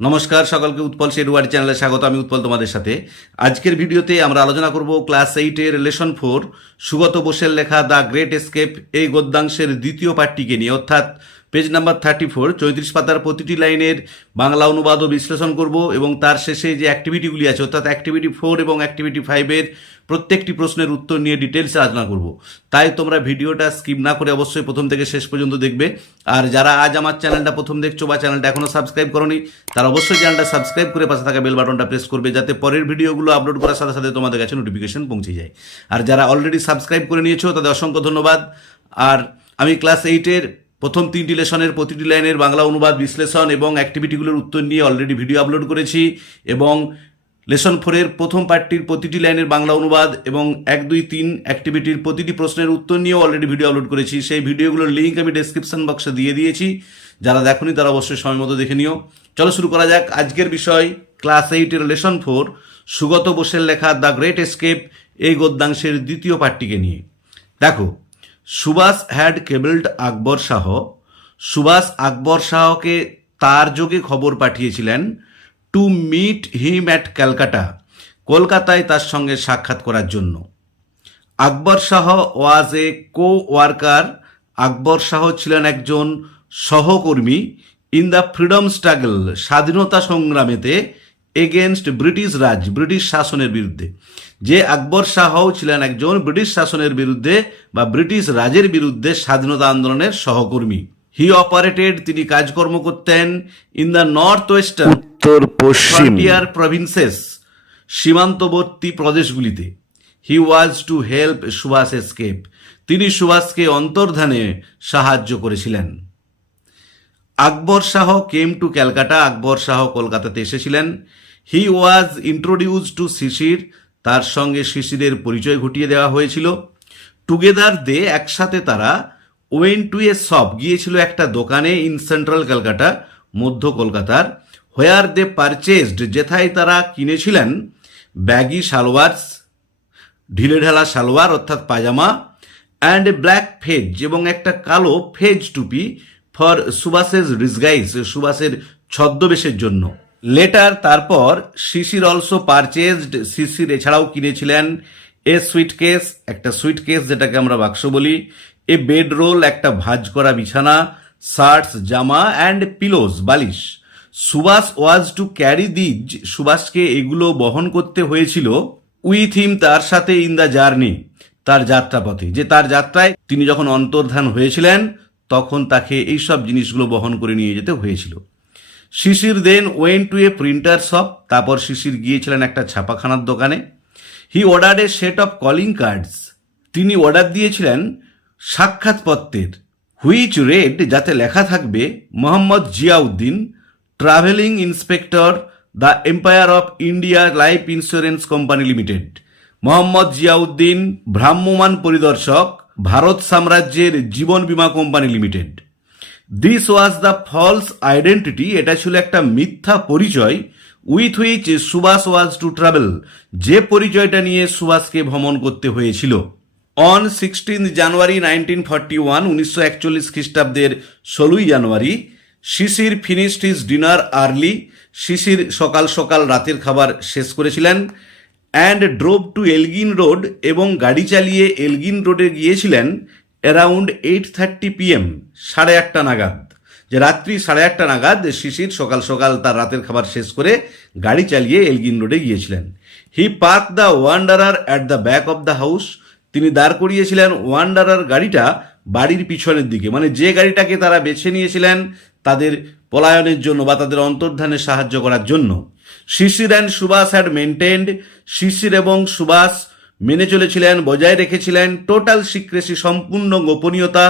নমস্কার সকলকে, উৎপল শেরওয়ার চ্যানেলে স্বাগত। আমি উৎপল তোমাদের সাথে। আজকের ভিডিওতে আমরা আলোচনা করব ক্লাস 8-এর লেসন 4 সুগত বোসের লেখা দ্য গ্রেট এস্কেপ এই গদ্যাংশের দ্বিতীয় পাঠটিকে নিয়ে, অর্থাৎ পেজ নাম্বার 34 34 পাতার প্রতিটি লাইনের বাংলা অনুবাদ ও বিশ্লেষণ করব এবং তার শেষে যে অ্যাক্টিভিটিগুলি আছে অর্থাৎ অ্যাক্টিভিটি 4 এবং অ্যাক্টিভিটি 5-এর প্রত্যেকটি প্রশ্নের উত্তর নিয়ে ডিটেলসে আলোচনা করব। তাই তোমরা ভিডিওটা স্কিপ না করে অবশ্যই প্রথম থেকে শেষ পর্যন্ত দেখবে। আর যারা আজ আমার চ্যানেলটা প্রথম দেখছো বা চ্যানেলটা এখনও সাবস্ক্রাইব করোনি, তারা অবশ্যই চ্যানেলটা সাবস্ক্রাইব করে পাশে থাকা বেল বাটনটা প্রেস করবে, যাতে পরের ভিডিওগুলো আপলোড করার সাথে সাথে তোমাদের কাছে নোটিফিকেশন পৌঁছে যায়। আর যারা অলরেডি সাবস্ক্রাইব করে নিয়েছো তাদের অসংখ্য ধন্যবাদ। আর আমি ক্লাস 8-এর প্রথম 3টি লেসনের প্রতিটি লাইনের বাংলা অনুবাদ, বিশ্লেষণ এবং অ্যাক্টিভিটিগুলোর উত্তর নিয়ে অলরেডি ভিডিও আপলোড করেছি এবং লেসন 4-এর প্রথম পার্টটির প্রতিটি লাইনের বাংলা অনুবাদ এবং 1, 2, 3 অ্যাক্টিভিটির প্রতিটি প্রশ্নের উত্তর নিয়েও অলরেডি ভিডিও আপলোড করেছি। সেই ভিডিওগুলোর লিঙ্ক আমি ডেসক্রিপশন বক্সে দিয়ে দিয়েছি, যারা দেখোনি তারা অবশ্যই সময় মতো দেখে নিও। চলো শুরু করা যাক আজকের বিষয়, ক্লাস 8-এর লেসন 4 সুগত বোসের লেখা দ্য গ্রেট এস্কেপ এই গদ্যাংশের দ্বিতীয় পার্টটিকে নিয়ে। দেখো, সুভাষ হ্যাড কেবলড আকবর শাহ। সুভাষ আকবর শাহকে তার যোগে খবর পাঠিয়েছিলেন to meet him at Calcutta, কলকাতায় তার সঙ্গে সাক্ষাৎ করার জন্য। Akbar Shah was a coworker. Akbar Shah ছিলেন একজন সহকর্মী ইন দ্য ফ্রিডম স্ট্রাগল, স্বাধীনতা সংগ্রামেতে, এগেনস্ট ব্রিটিশ রাজ, ব্রিটিশ শাসনের বিরুদ্ধে। যে আকবর শাহও ছিলেন একজন ব্রিটিশ শাসনের বিরুদ্ধে বা ব্রিটিশ রাজের বিরুদ্ধে স্বাধীনতা আন্দোলনের সহকর্মী। হি অপারেটেড, তিনি কাজকর্ম করতেন ইন দ্য নর্থ ওয়েস্টার্ন, উত্তর পশ্চিম ফ্রন্টিয়ার প্রভিন্সেস, সীমান্তবর্তী প্রদেশগুলিতে। হি ওয়াজ টু হেল্প সুভাষ এস্কেপ, তিনি সুভাষকে অন্তর্ধানে সাহায্য করেছিলেন। আকবর শাহ কেম টু ক্যালকাটা, আকবর শাহ কলকাতাতে এসেছিলেন। হি ওয়াজ ইন্ট্রোডিউসড টু শিশির, তার সঙ্গে শিশিরের পরিচয় ঘটিয়ে দেওয়া হয়েছিল। টুগেদার দে, একসাথে তারা, ওয়েন টু এ শপ, গিয়েছিল একটা দোকানে, ইন সেন্ট্রাল ক্যালকাটা, মধ্য কলকাতার। হোয়ার দে পারচেসড, যেথায় তারা কিনেছিলেন, ব্যাগি সালোয়ার্স, ঢিলেঢালা সালোয়ার অর্থাৎ পাজামা, অ্যান্ড ব্ল্যাক ফেজ, এবং একটা কালো ফেজ টুপি, ফর সুভাষের ডিসগাইজ, সুভাষের ছদ্মবেশের জন্য। লেটার, তারপর, শিশির অলসো পারচেজড, শিশির এছাড়াও কিনেছিলেন, এ সুইটকেস, একটা সুইটকেস যেটাকে আমরা বাক্স বলি, এ বেড রোল, একটা ভাঁজ করা বিছানা, শার্টস জামা, অ্যান্ড পিলোস, বালিশ। Subhash was to carry these, সুভাষকে এগুলো বহন করতে হয়েছিল, উইথ হিম, তার সাথে, ইন দ্য জার্নি, তার যাত্রাপথে, যে তার যাত্রায় তিনি যখন অন্তর্ধান হয়েছিলেন তখন তাকে এইসব জিনিসগুলো বহন করে নিয়ে যেতে হয়েছিল। Sisir then went to a printer shop, তারপর শিশির গিয়েছিলেন একটা ছাপাখানার দোকানে। He order a set of calling cards, তিনি অর্ডার দিয়েছিলেন সাক্ষাৎপত্রের, হুইচ রেড, যাতে লেখা থাকবে, Mohammad Ziauddin, travelling inspector, the Empire of India Life Insurance Company Limited. Mohammad Ziauddin, ভ্রাম্যমাণ পরিদর্শক, ভারত সাম্রাজ্যের জীবন বীমা company limited. This was the false identity, এটা ছিল একটা মিথ্যা পরিচয়, with which Subhas was to travel, যে পরিচয়টা নিয়ে সুভাষকে ভ্রমণ করতে হয়েছিল। অন 16 জানুয়ারি 1941, 1941 খ্রিস্টাব্দের 16 জানুয়ারি, Sisir finished his dinner early, Sisir সকাল সকাল রাতের খাবার শেষ করেছিলেন। And drove to Elgin road, এবং গাড়ি চালিয়ে এলগিন রোডে গিয়েছিলেন, অ্যারাউন্ড 8:30 PM, 8:30 নাগাদ, যে রাত্রি 8:30 নাগাদ শিশির সকাল সকাল তার রাতের খাবার শেষ করে গাড়ি চালিয়ে এলগিন রোডে গিয়েছিলেন। He park the Wanderer at the back of the house, তিনি দাঁড় করিয়েছিলেন ওয়ান্ডারার গাড়িটা বাড়ির পিছনের দিকে, মানে যে গাড়িটাকে তারা বেছে নিয়েছিলেন তাদের পলায়নের জন্য বা তাদের অন্তর্ধানে সাহায্য করার জন্য। শিশির অ্যান্ড সুভাষ হ্যাড মেনটেন্ড, শিশির এবং সুভাষ মেনে চলেছিলেন, বজায় রেখেছিলেন, টোটাল সিক্রেসি, সম্পূর্ণ গোপনীয়তা,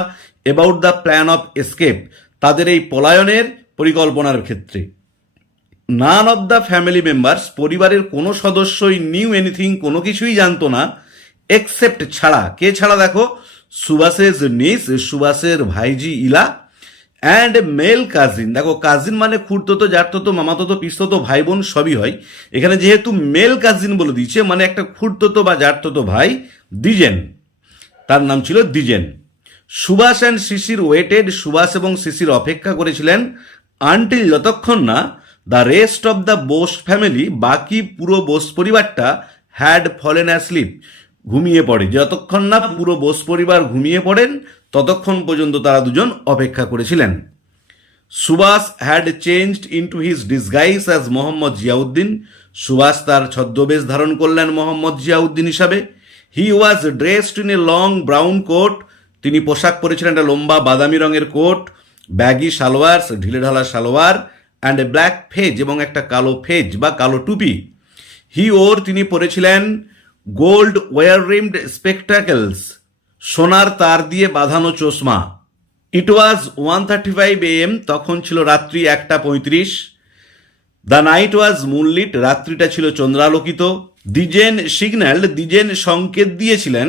about the plan of escape, তাদের এই পলায়নের পরিকল্পনার ক্ষেত্রে। নান অফ দ্য ফ্যামিলি মেম্বার্স, পরিবারের কোনো সদস্যই, নিউ এনিথিং, কোনো কিছুই জানতো না, এক্সেপ্ট, ছাড়া, কে ছাড়া, দেখো, সুভাষের নিস, সুভাষের ভাইজি ইলা, অ্যান্ড মেল কাজিন, দেখো কাজিন মানে খুড়তো, জারতো, মামাতো, পিস্ততো, ভাই বোন সবই হয়, এখানে যেহেতু মেল কাজিন বলে দিয়েছে মানে একটা খুড়তো বা জারতো ভাই, দ্বিজেন, তার নাম ছিল দ্বিজেন। সুভাষ অ্যান্ড শিশির ওয়েটেড, সুভাষ এবং শিশির অপেক্ষা করেছিলেন, আনটিল, যতক্ষণ না, the rest of the Bose family, বাকি পুরো বোস পরিবারটা হ্যাড ফলেন অ্যাসলিপ, ঘুমিয়ে পড়ে। যতক্ষণ না পুরো বোস পরিবার ঘুমিয়ে পড়েন ততক্ষণ পর্যন্ত তারা দুজন অপেক্ষা করেছিলেন। Subhas had changed into his disguise as Mohammad Ziauddin, Subhas তার ছদ্মবেশ ধারণ করলেন মোহাম্মদ জিয়াউদ্দিন হিসাবে। He was dressed in a long brown coat, তিনি পোশাক পরেছিলেন একটা লম্বা বাদামি রঙের কোট, ব্যাগি সালোয়ার্স, ঢিলেঢালা salwar, and a black fez, এবং একটা কালো ফেজ বা কালো টুপি। তিনি পরেছিলেন গোল্ড ওয়ার রিমড স্পেকটাকেলস, সোনার তার দিয়ে বাঁধানো চশমা। ইট ওয়াজ 1:35 AM, তখন ছিল রাত্রি 1:35। দ্য নাইট ওয়াজ মুনলিট, রাত্রিটা ছিল চন্দ্রালোকিত। দ্বিজেন সিগন্যাল, দ্বিজেন সংকেত দিয়েছিলেন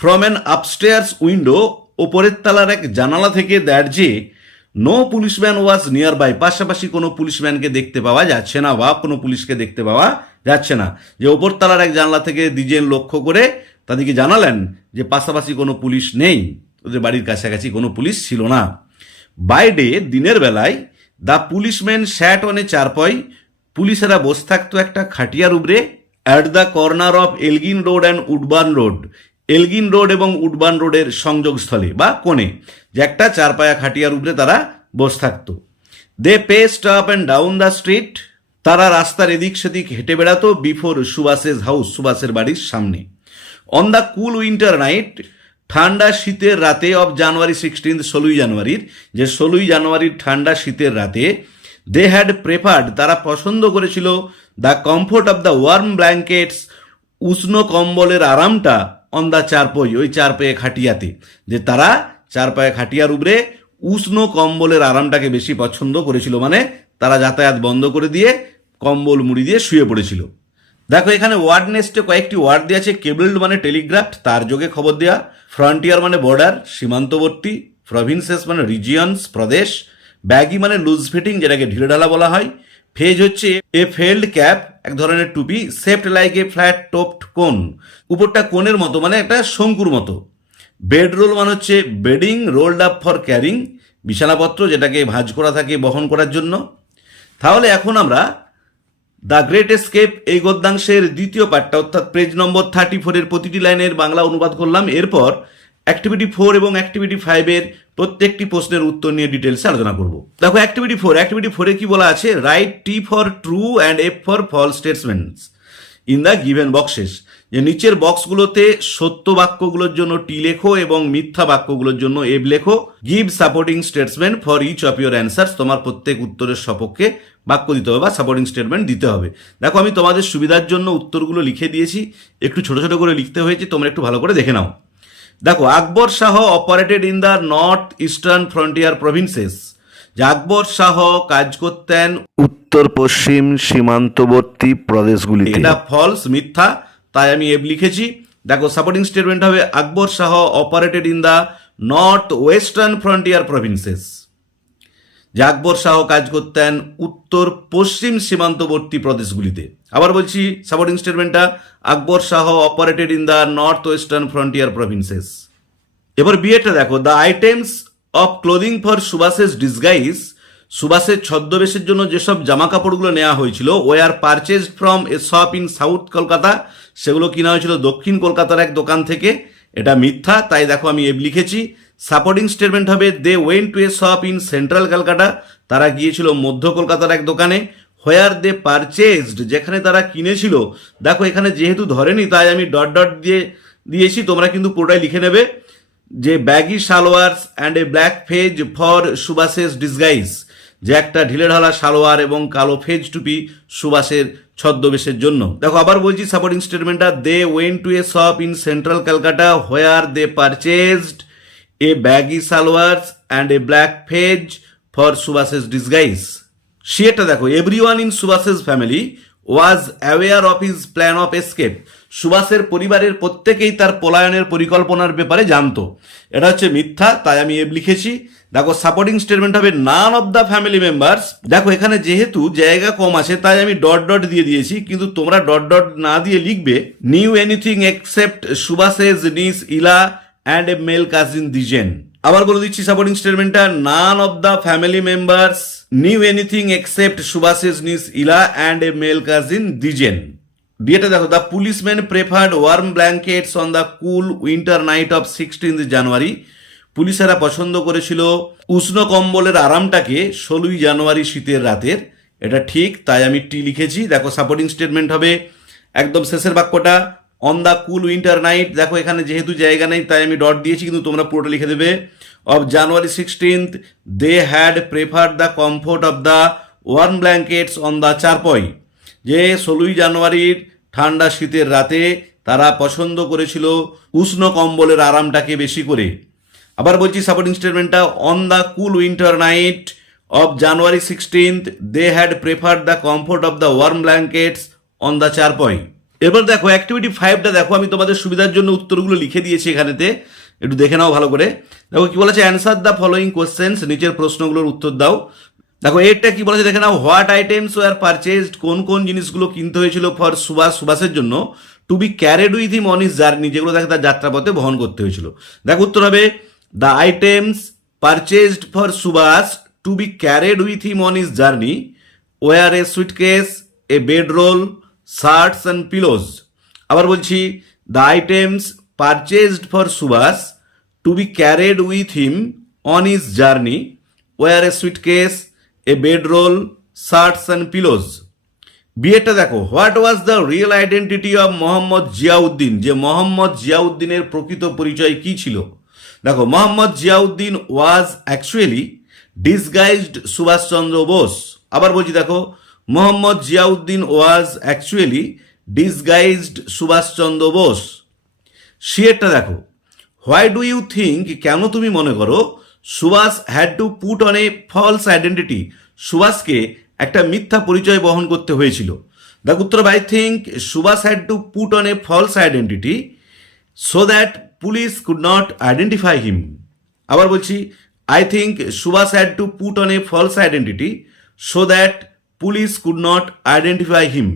ফ্রম অ্যান আপস্টেয়ার্স উইন্ডো, ওপরের তালার এক জানালা থেকে, দ্যাট যে no policeman was nearby, পাশাপাশি কোনো পুলিশম্যানকে দেখতে পাওয়া যাচ্ছে না বা কোনো পুলিশকে দেখতে পাওয়া যাচ্ছে না। যে ওপর তালার এক জানলা থেকে দ্বিজেন লক্ষ্য করে তাদেরকে জানালেন যে পাশাপাশি কোনো পুলিশ নেই, ওদের বাড়ির কাছাকাছি কোনো পুলিশ ছিল না। বাই ডে, দিনের বেলায়, the policeman sat on a charpoy, পুলিশেরা বসে থাকতো একটা খাটিয়ার উপরে, at the corner of Elgin road and Woodburn road, Elgin road এবং উডবার্ন রোডের সংযোগস্থলে বা কোণে, যে একটা চারপায়া খাটিয়ার উপরে তারা বসে থাকতো। They paced up and down the street, তারা রাস্তার এদিক সেদিক হেঁটে বেড়াতো, বিফোর সুভাষের হাউস, সুভাষের বাড়ির সামনে। On the cool winter night, ঠান্ডা শীতের রাতে, অফ জানুয়ারি 16, 16 জানুয়ারির, যে 16 জানুয়ারির ঠান্ডা শীতের রাতে, দে হ্যাড প্রেফার্ড, তারা পছন্দ করেছিল, the comfort of the warm blankets, উষ্ণ কম্বলের আরামটা, অন দ্য চারপই, ওই চারপায়ে খাটিয়াতে, যে তারা চারপায়ে খাটিয়ার উপরে উষ্ণ কম্বলের আরামটাকে বেশি পছন্দ করেছিল, মানে তারা যাতায়াত বন্ধ করে দিয়ে কম্বল মুড়ি দিয়ে শুয়ে পড়েছিল। দেখো এখানে ওয়ার্ড নেস্টে কয়েকটি ওয়ার্ড দেওয়া আছে। কেবলড মানে টেলিগ্রাফ, তার যোগে খবর দেওয়া। ফ্রন্টিয়ার মানে বর্ডার, সীমান্তবর্তী। প্রভিন্সেস মানে রিজিয়নস, প্রদেশ। ব্যাগি মানে লুজ ফিটিং, যেটাকে ঢিলেঢালা বলা হয়। ফেজ হচ্ছে এ ফেল্ড ক্যাপ, এক ধরনের টুপি। Shaped like a flat topped কোন, উপরটা কোনের মতো, মানে একটা শঙ্কুর মতো। বেড রোল মানে হচ্ছে bedding rolled up for carrying, বিছানাপত্র যেটাকে ভাঁজ করা থাকে বহন করার জন্য। তাহলে এখন আমরা দ্য গ্রেট এস্কেপ এই গদ্যাংশের দ্বিতীয় পার্টটা, অর্থাৎ পেজ নম্বর 34 প্রতিটি লাইনের বাংলা অনুবাদ করলাম। এরপর অ্যাক্টিভিটি 4 এবং অ্যাক্টিভিটি 5 এর প্রত্যেকটি প্রশ্নের উত্তর নিয়ে ডিটেলসে আলোচনা করব। দেখো অ্যাক্টিভিটি 4 কি বলা আছে, write T for true and F for false statements in the given boxes, যে নিচের বক্সগুলোতে সত্য বাক্যগুলোর জন্য টি লেখো এবং মিথ্যা বাক্যগুলোর জন্য এফ লেখো। Give supporting statement for each of your answers, তোমার প্রত্যেক উত্তরের সপক্ষে বাক্য দিতে হবে বা সাপোর্টিং স্টেটমেন্ট দিতে হবে। দেখো আমি তোমাদের সুবিধার জন্য উত্তরগুলো লিখে দিয়েছি, একটু ছোট ছোট করে লিখতে হয়েছে, তোমরা একটু ভালো করে দেখে নাও। দেখো Akbar Shah operated in the North Eastern Frontier Provinces, যে আকবর শাহ কাজ করতেন উত্তর পশ্চিম সীমান্তবর্তী প্রদেশগুলিতে। এটা ফলস, মিথ্যা, তাই আমি এফ লিখেছি। দেখো সাপোর্টিং স্টেটমেন্ট হবে Akbar Shah operated in the North Western Frontier Provinces, যে আকবর শাহ কাজ করতেন উত্তর পশ্চিম সীমান্তবর্তী প্রদেশগুলিতে। আবার বলছি সাপোর্টিং স্টেটমেন্টটা, Akbar Shah operated in the North Western Frontier Provinces. এবার বিয়েটা দেখো, the items of clothing for Subhas's disguise, সুভাষের ছদ্মবেশের জন্য যেসব জামা কাপড়গুলো নেওয়া হয়েছিল, were purchased from a shop in South Kolkata, সেগুলো কিনা হয়েছিল দক্ষিণ কলকাতার এক দোকান থেকে। এটা মিথ্যা, তাই দেখো আমি এফ লিখেছি। সাপোর্টিং স্টেটমেন্ট হবে they went to a shop in central Kolkata, তারা গিয়েছিল মধ্য কলকাতার এক দোকানে। হোয়ার দে পারচেজড, যেখানে তারা কিনেছিল, দেখো এখানে যেহেতু ধরেনি তাই আমি ডট ডট দিয়ে দিয়েছি, তোমরা কিন্তু পুরোটাই লিখে নেবে, যে baggy salwars and a black fez for Subhas's disguise, যে একটা ঢিলেঢালা সালোয়ার এবং কালো ফেজ টুপি সুভাষের ছদ্মবেশের জন্য। দেখো আবার বলছি সাপোর্টিং স্টেটমেন্টটা, they went to a shop in central Kolkata where they purchased a baggy salwars and a black fez for Subhas's disguise. সেটা দেখো everyone in Subhas's family was aware of his plan of escape, সুভাষের পরিবারের প্রত্যেকেই তার পলায়নের পরিকল্পনার ব্যাপারে জানতো। এটা হচ্ছে মিথ্যা, তাই আমি এফ লিখেছি। দেখো সাপোর্টিং স্টেটমেন্ট হবে নান অফ দ্য ফ্যামিলি মেম্বার্স, দেখো এখানে যেহেতু জায়গা কম আছে তাই আমি ডট ডট দিয়ে দিয়েছি, কিন্তু তোমরা ডট ডট না দিয়ে লিখবে new anything except Subhas's niece Ila and a male cousin Dwijen, আবার বলে দিচ্ছি সাপোর্টিং স্টেটমেন্টটা, none of the family members knew anything except Subhas's niece Ila and a male cousin Dwijen. ডিএটা দেখো, the policeman preferred warm blankets on the cool winter night of 16 January. পুলিশেরা পছন্দ করেছিল উষ্ণ কম্বলের আরামটাকে 16 জানুয়ারি শীতের রাতের। এটা ঠিক, তাই আমি টি লিখেছি। দেখো সাপোর্টিং স্টেটমেন্ট হবে একদম শেষের বাক্যটা, on the cool winter night. দেখো এখানে যেহেতু জায়গা নেই তাই আমি ডট দিয়েছি, কিন্তু তোমরা পুরোটা লিখে দেবে। Of January 16 they had preferred the comfort of the warm blankets on the charpoy. যে 16 জানুয়ারির ঠান্ডা শীতের রাতে তারা পছন্দ করেছিল উষ্ণ কম্বলের আরামটাকে বেশি করে। আবার বলছি সাপোর্টিং স্টেটমেন্টটা, on the cool winter night of January 16 they had preferred the comfort of the warm blankets on the charpoy. এবার দেখো অ্যাক্টিভিটি 5টা দেখো, আমি তোমাদের সুবিধার জন্য উত্তরগুলো লিখে দিয়েছি এখানেতে, একটু দেখে নাও ভালো করে। দেখো কি বলেছে, অ্যান্সার দ্য ফলোয়িং কোশ্চেন্স, নিচের প্রশ্নগুলোর উত্তর দাও। দেখো এরটা কি বলেছে দেখে নাও, হোয়াট আইটেমস ওয়ার পারচেজড, কোন কোন জিনিসগুলো কিনতে হয়েছিল ফর সুভাষের জন্য, to be carried with him on his journey, যেগুলো তাকে তার যাত্রাপথে বহন করতে হয়েছিল। দেখো উত্তর হবে, the items purchased for Subhas to be carried with him on his journey were a suitcase, a bedroll, shirts and pillows. আবার বলছি, the items purchased for Subhas to be carried with him on his journey were a suitcase, a bedroll, shirts and pillows. বিয়েটা দেখো, what was the real identity of Mohammad Ziauddin, যে মোহাম্মদ জিয়াউদ্দিনের প্রকৃত পরিচয় কি ছিল। দেখো Mohammad Ziauddin was actually disguised Subhash Chandra Bose. আবার বলছি দেখো, Mohammad Ziauddin was actually disguised Subhash Chandra Bose. সিয়েরটা দেখো, হোয়াই ডু ইউ থিঙ্ক, কেন তুমি মনে করো, Subhash had to put on a false identity, সুভাষকে একটা মিথ্যা পরিচয় বহন করতে হয়েছিল। দেখো উত্তর, I think Subhash had to put on a false identity so that police could not identify হিম। আবার বলছি, I think Subhash had to put on a false identity so that police could not identify him.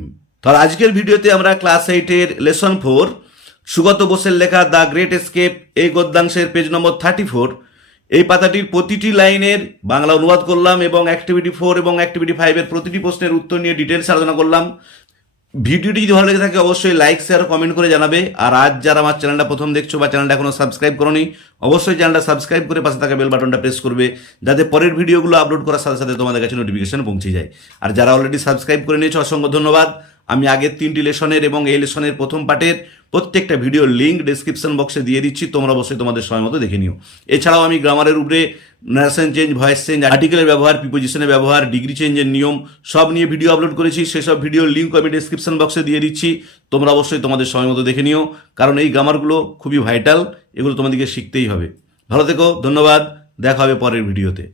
তাহলে আজকের ভিডিওতে আমরা class 8-এর lesson 4 Sugata বোসের লেখা the great escape এই গদ্যাংশের page নম্বর 34 এই পাতাটির প্রতিটি লাইনের বাংলা অনুবাদ করলাম এবং অ্যাক্টিভিটি 4 এবং অ্যাক্টিভিটি 5 এর প্রতিটি প্রশ্নের উত্তর নিয়ে ডিটেলস আলোচনা করলাম। ভিডিওটি যদি ভালো লেগে থাকে অবশ্যই লাইক শেয়ার কমেন্ট করে জানাবে। আর আজ যারা আমার চ্যানেলটা প্রথম দেখছো বা চ্যানেলটা এখনো সাবস্ক্রাইব করোনি, অবশ্যই চ্যানেলটা সাবস্ক্রাইব করে পাশে থাকা বেল বাটনটা প্রেস করবে, যাতে পরের ভিডিওগুলো আপলোড করার সাথে সাথে তোমাদের কাছে নোটিফিকেশন পৌঁছে যায়। আর যারা অলরেডি সাবস্ক্রাইব করে নিয়েছো অসংখ্য ধন্যবাদ। আমি আগের 3টি লেসনের এবং এই লেসনের প্রথম পার্টের প্রত্যেকটা ভিডিওর লিঙ্ক ডেসক্রিপশন বক্সে দিয়ে দিচ্ছি, তোমরা অবশ্যই তোমাদের সময় মতো দেখে নিও। এছাড়াও আমি গ্রামারের উপরে নারেশন চেঞ্জ, ভয়েস চেঞ্জ, আর্টিকেলের ব্যবহার, প্রিপোজিশনের ব্যবহার, ডিগ্রি চেঞ্জের নিয়ম সব নিয়ে ভিডিও আপলোড করেছি। সেসব ভিডিওর লিঙ্ক আমি ডেসক্রিপশন বক্সে দিয়ে দিচ্ছি, তোমরা অবশ্যই তোমাদের সময় মতো দেখে নিও, কারণ এই গ্রামারগুলো খুবই ভাইটাল, এগুলো তোমাদেরকে শিখতেই হবে। ভালো থেকো, ধন্যবাদ, দেখা হবে পরের ভিডিওতে।